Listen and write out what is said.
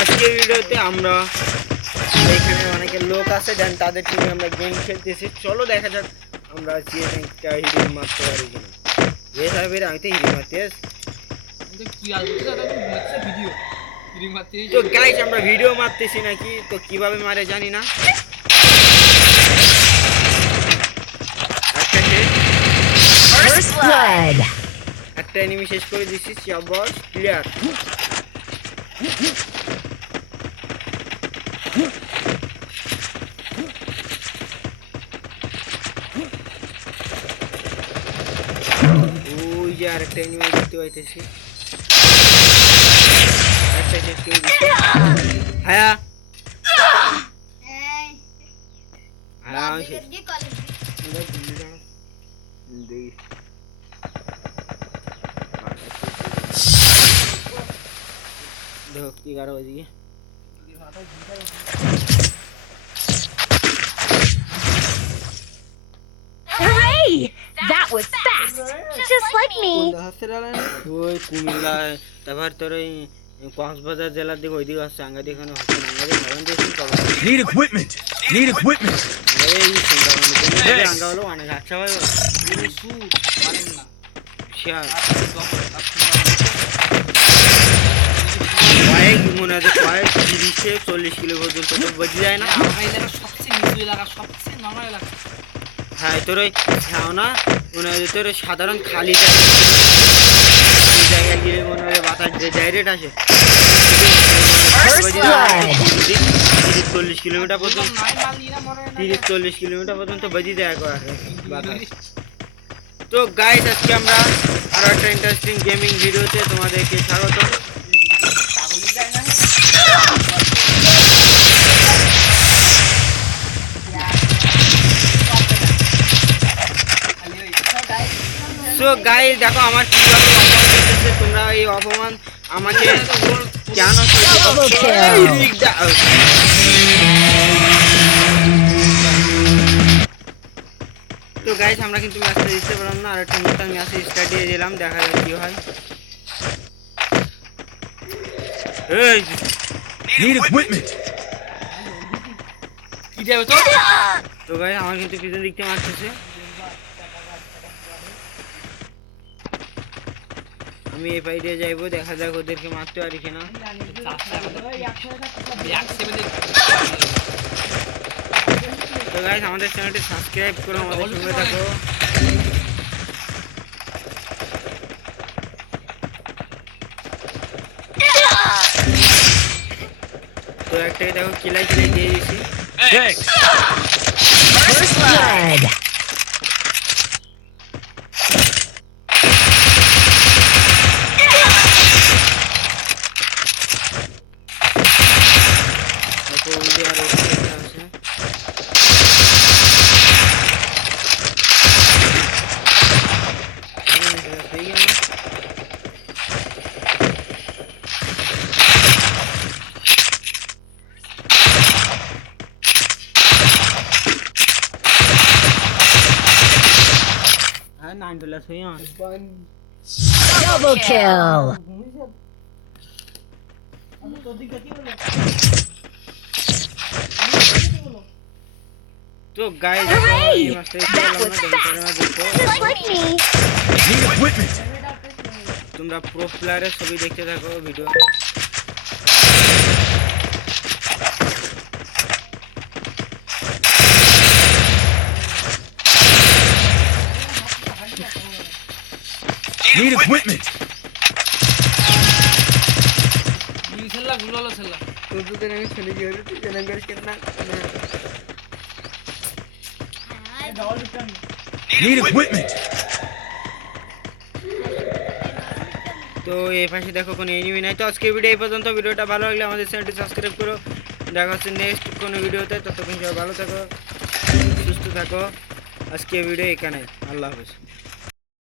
আজকের ভিডিওতে আমরা এখানে অনেকে লোক আছে দেন তাদের টিমে আমরা গেম খেলতেছি। চলো দেখা যাক আমরা যে একটা হিরো মারতে পারি কিনা। যে সাহেবের আমি তো হিরো মারতে তো গাইস আমরা ভিডিও মারতেছি নাকি তো কিভাবে মারে জানি না। একটা এনিমি শেষ করে দিচ্ছি। শাবাশ ক্লিয়ার। ওই যে আরেকটা এনিমি দেখতে পাইতেছি। একটা শেষ করে দিচ্ছি। হ্যাঁ দেখো কি গাড়ো ওইদিকে। Hooray! That was fast, just like me. ওই কুমিল্লা তারপর তোর ওই কক্সবাজার জেলার দিকে ওইদিকে আসছে আঙ্গাদি এখানে হচ্ছে Need equipment. Need equipment. আঙ্গা হলো অনেক আচ্ছা ভাই কয়েক মনে হয় কয়েক 30-40 কিলো পর্যন্ত তো বেঁচে যায় না। হ্যাঁ তোর ওই না মনে হয় তোর সাধারণ খালি জায়গায় গেলে মনে হয় বাতাস ডাইরেক্ট আসে 30-40 কিলোমিটার পর্যন্ত 30-40 কিলোমিটার পর্যন্ত বেঁচে যায় বাতাস। তো গাইস আজকে আমরা আরো একটা ইন্টারেস্টিং গেমিং ভিডিওতে তোমাদেরকে স্বাগত। সো গাইস দেখো আমার কিভাবে অপমান করতেছে তোমরা। এই অপমান আমাকে কেন তো গাইস আমরা কিন্তু ম্যাচটা জিততে পারলাম না। আর একটা নতুন ম্যাচ স্টার্ট দিয়ে দিলাম, দেখা যাক কি হয়। এই Need equipment. কি দেবে তো? তো গাইস আমার কিন্তু পিছন দিক থেকে মারতেছে। আমি এই পাইডে যাইবো, দেখা যাক ওদেরকে মারতে পারি কিনা। তো গাইস আমাদের চ্যানেলটি সাবস্ক্রাইব করো, আমাদের সঙ্গে থাকো। তো একটাই দেখো কিলাই দিয়ে দিয়েছি। First blood. Double kill. তো গাইস তোমরা প্রো প্লেয়ারের ছবি দেখতে থাকো video. Need equipment. Need equipment. তো এই পাশে দেখো কোনো এনিমি নাই। তো আজকে ভিডিও এই পর্যন্ত। ভিডিওটা ভালো লাগলে আমাদের চ্যানেলটি সাবস্ক্রাইব করো। দেখা হচ্ছে নেক্সট কোনো ভিডিওতে। ততক্ষণ সবাই ভালো থাকো, সুস্থ থাকো। আজকে ভিডিও এখানে, আল্লাহ হাফেজ।